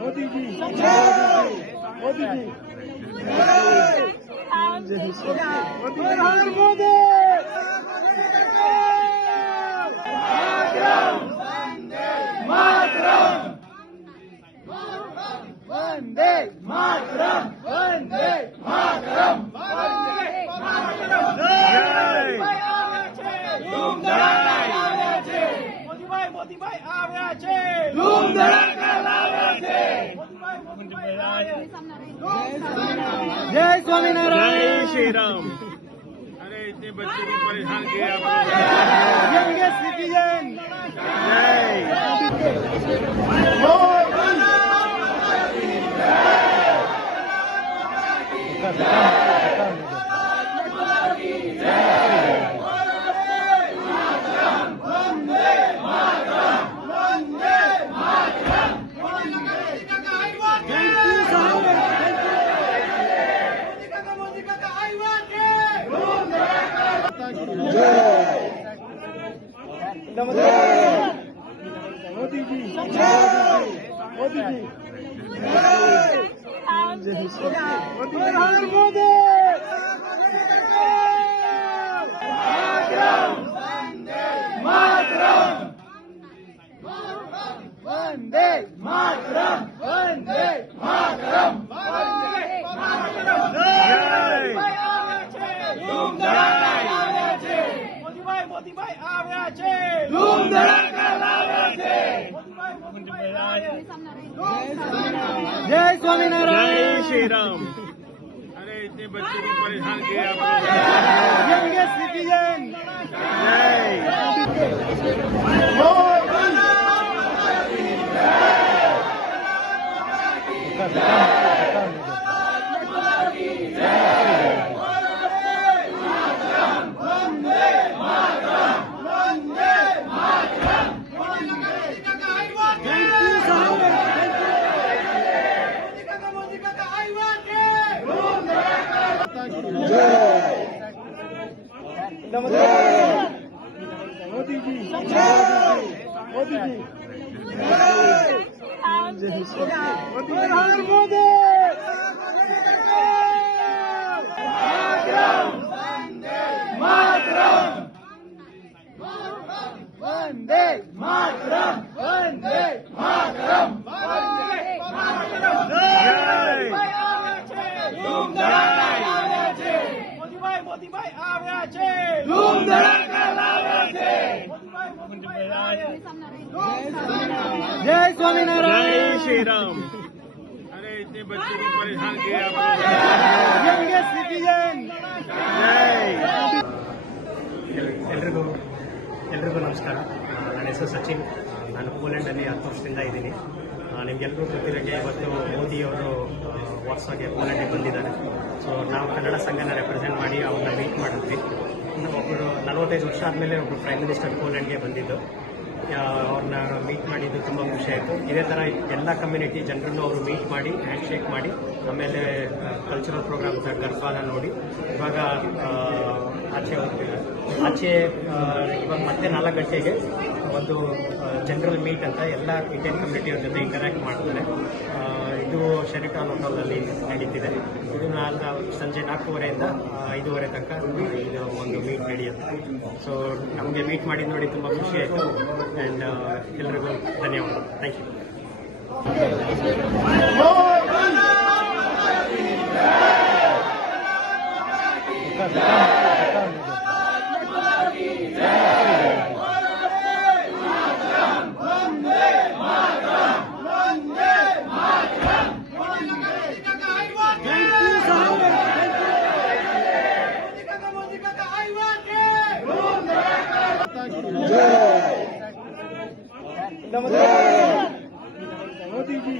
मोदी जी मोदी जी वंदे मातरम वंदे मातरम धूम धड़ाका लाव्या छे मोदीभाई આવ્યા છે ધૂમ ધડાકા લાવ્યા છે जय स्वामीनारायण जय श्री राम। अरे इतने बच्चों को परेशान किया यंग सिटीजन मोदी जी मोदी जी वंदे मातरम वंदे मातरम धूम धड़ाका लाव्या छे मोदीभाई આવ્યા છે धूम धड़ाका लाव्या छे जय स्वामीनारायण जय श्री राम। अरे इतने बच्चों को परेशान किया यंग सिटीजन मोदी जी मोदी जी वंदे मातरम वंदे मातरम धूम धड़ाका लाव्या छे मोदीभाई આવ્યા છે धूम धड़ाका लाव्या छे जय स्वामीनारायण जय श्री राम। अरे इतने बच्चों को परेशान किया यंग सिटीजन ಎಲ್ರಿಗೂ ನಮಸ್ಕಾರ. ನನ್ನ ಹೆಸರು ಸಚಿನ್. ನಾನು ಪೋಲೆಂಡಲ್ಲಿ 10 ವರ್ಷದಿಂದ ಇದ್ದೀನಿ. ನಿಮಗೆಲ್ಲರೂ ಗೊತ್ತಿರೋಂಗೆ ಇವತ್ತು ಮೋದಿಯವರು ವಾಟ್ಸಾಗೆ ಪೋಲೆಂಡಿಗೆ ಬಂದಿದ್ದಾರೆ. ಸೊ ನಾವು ಕನ್ನಡ ಸಂಘನ ರೆಪ್ರೆಸೆಂಟ್ ಮಾಡಿ ಅವ್ರನ್ನ ಮೀಟ್ ಮಾಡಿದ್ವಿ. ಒಬ್ಬರು 45 ವರ್ಷ ಆದಮೇಲೆ ಒಬ್ಬರು ಪ್ರೈಮ್ ಮಿನಿಸ್ಟರ್ ಪೋಲೆಂಡ್ಗೆ ಬಂದಿದ್ದು. ಅವ್ರನ್ನ ಮೀಟ್ ಮಾಡಿದ್ದು ತುಂಬ ಖುಷಿ ಆಯಿತು. ಇದೇ ಥರ ಎಲ್ಲ ಕಮ್ಯುನಿಟಿ ಜನರನ್ನು ಅವರು ಮೀಟ್ ಮಾಡಿ ಹ್ಯಾಂಡ್ ಶೇಕ್ ಮಾಡಿ ಆಮೇಲೆ ಕಲ್ಚರಲ್ ಪ್ರೋಗ್ರಾಮ್ ಗರ್ಭಾನ ನೋಡಿ ಇವಾಗ ಆಚೆ ಹೋಗ್ತಿದ್ದಾರೆ. ಆಚೆ ಇವಾಗ ಮತ್ತೆ 4 ಗಂಟೆಗೆ ಒಂದು ಜನರಲ್ ಮೀಟ್ ಅಂತ ಎಲ್ಲ ಇಂಡಿಯನ್ ಕಮ್ಯುನಿಟಿಯವ್ರ ಜೊತೆ ಇಂಟರ್ಯಾಕ್ಟ್ ಮಾಡ್ತಾರೆ. ಇದು ಶೆರಿಟಾನ್ ಹೋಟೆಲ್ನಲ್ಲಿ ನಡೀತಿದೆ. ಇದು ಸಂಜೆ 4:30 5:30 ತನಕ ಇದು ಒಂದು ಮೀಟ್ ನಡೆಯುತ್ತೆ. ಸೊ ನಮಗೆ ಮೀಟ್ ಮಾಡಿದ್ದು ನೋಡಿ ತುಂಬ ಖುಷಿ ಆಯಿತು. ಆ್ಯಂಡ್ ಎಲ್ಲರಿಗೂ ಧನ್ಯವಾದ. Thank you. मोदी जी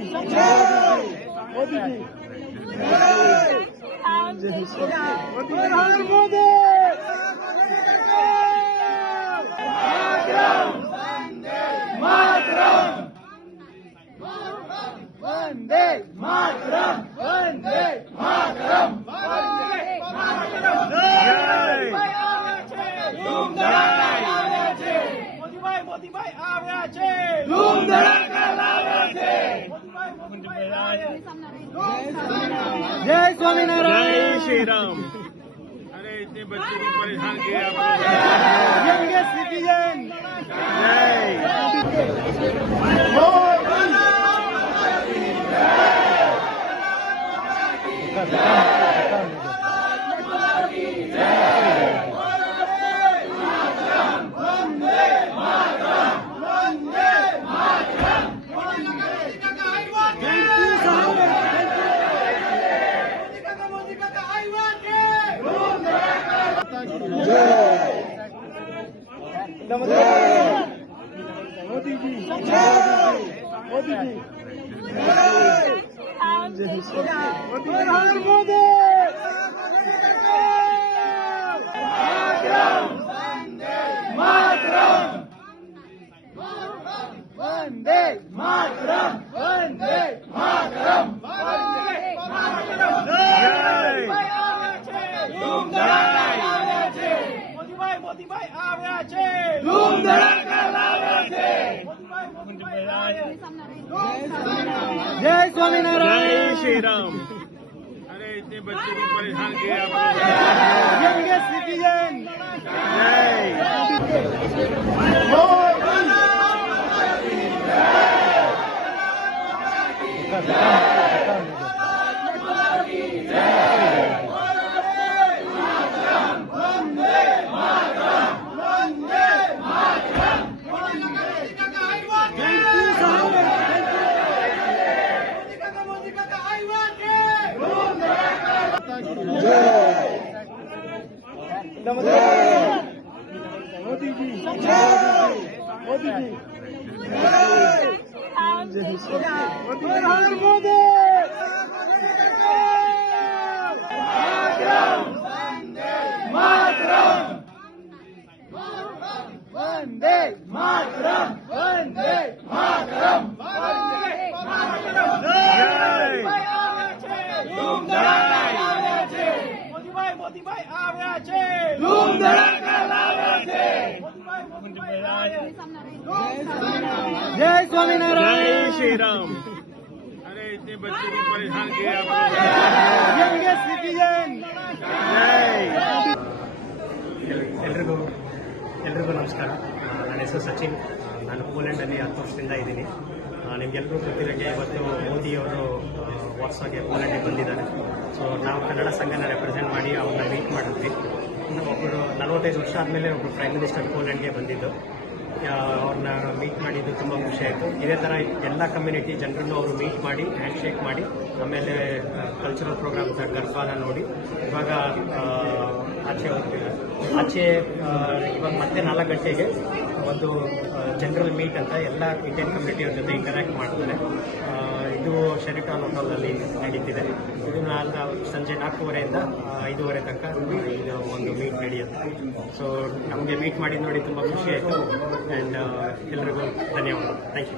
वंदे मातरम, वंदे मातरम, धूम धड़ाका लावे छे, मोदीभाई આવ્યા છે, ધૂમ ધड़ाका લાવે છે, મોદીભાઈ આવ્યા છે. जय स्वामीनारायण, जय श्री राम। अरे इतने बच्चों को परेशान किया आपने। यंगेस्ट सिटीजन, मोदी जी, मोदी जी, मोदी, मातरम, वंदे मातरम, वंदे मातरम, धूम धड़ाका लावे छे, मोदीभाई આવ્યા છે, ધૂમ ધड़ाका लावे छे, મોદીભાઈ આવ્યા છે. जय स्वामीनारायण, जय श्री राम। अरे इतने बच्चों को परेशान किया आपने। यंगेस्ट सिटीजन, मोदी जी, मोदी जी, मोदी, मातरम, वंदे मातरम, वंदे मातरम, धूम धड़ाका लावे छे, मोदीभाई આવ્યા છે, ધૂમ ધड़ाका लावे छे, મોદીભાઈ આવ્યા છે. जय स्वामीनारायण, जय श्री राम। अरे इतने बच्चों को परेशान किया आपने। यंगेस्ट सिटीजन, ಎಲ್ರಿಗೂ ನಮಸ್ಕಾರ. ನನ್ನ ಹೆಸರು ಸಚಿನ್. ನಾನು ಪೋಲೆಂಡಲ್ಲಿ 10 ವರ್ಷದಿಂದ ಇದ್ದೀನಿ. ನಿಮಗೆಲ್ಲರೂ ಗೊತ್ತಿರೋಂಗೆ ಇವತ್ತು ಮೋದಿಯವರು ವಾಟ್ಸಾಗೆ ಪೋಲೆಂಡ್ಗೆ ಬಂದಿದ್ದಾರೆ. ಸೊ ನಾವು ಕನ್ನಡ ಸಂಘನ ರೆಪ್ರೆಸೆಂಟ್ ಮಾಡಿ ಅವ್ರನ್ನ ಮೀಟ್ ಮಾಡಿದ್ವಿ. ಒಬ್ಬರು 45 ವರ್ಷ ಆದಮೇಲೆ ಒಬ್ಬರು ಪ್ರೈಮ್ ಮಿನಿಸ್ಟರ್ ಪೋಲೆಂಡ್ಗೆ ಬಂದಿದ್ದು. ಅವ್ರನ್ನ ಮೀಟ್ ಮಾಡಿದ್ದು ತುಂಬ ಖುಷಿ ಆಯಿತು. ಇದೇ ಥರ ಎಲ್ಲ ಕಮ್ಯುನಿಟಿ ಜನರನ್ನು ಅವರು ಮೀಟ್ ಮಾಡಿ ಹ್ಯಾಂಡ್ ಶೇಕ್ ಮಾಡಿ ಆಮೇಲೆ ಕಲ್ಚರಲ್ ಪ್ರೋಗ್ರಾಮ್ಸ್ ಗರ್ಭಾನ ನೋಡಿ ಇವಾಗ ಆಚೆ ಹೋಗ್ತಿದ್ದಾರೆ. ಇವಾಗ ಮತ್ತೆ 4 ಗಂಟೆಗೆ ಒಂದು ಜನರಲ್ ಮೀಟ್ ಅಂತ ಎಲ್ಲ ಇಂಡಿಯನ್ ಕಮ್ಯುನಿಟಿಯವ್ರ ಜೊತೆ ಇಂಟರ್ಯಾಕ್ಟ್ ಮಾಡ್ತಾರೆ. ಇದು ಶೆರಿಟಾನ್ ಹೋಟೆಲ್ನಲ್ಲಿ ನಡೀತಿದೆ. ಇದು ಸಂಜೆ 4:30 5:30 ತನಕ ಇದು ಒಂದು ಮೀಟ್ ನಡೆಯುತ್ತೆ. ಸೊ ನಮಗೆ ಮೀಟ್ ಮಾಡಿ ನೋಡಿ ತುಂಬ ಖುಷಿ ಆಯಿತು. ಆ್ಯಂಡ್ ಎಲ್ರಿಗೂ ಧನ್ಯವಾದ. Thank you.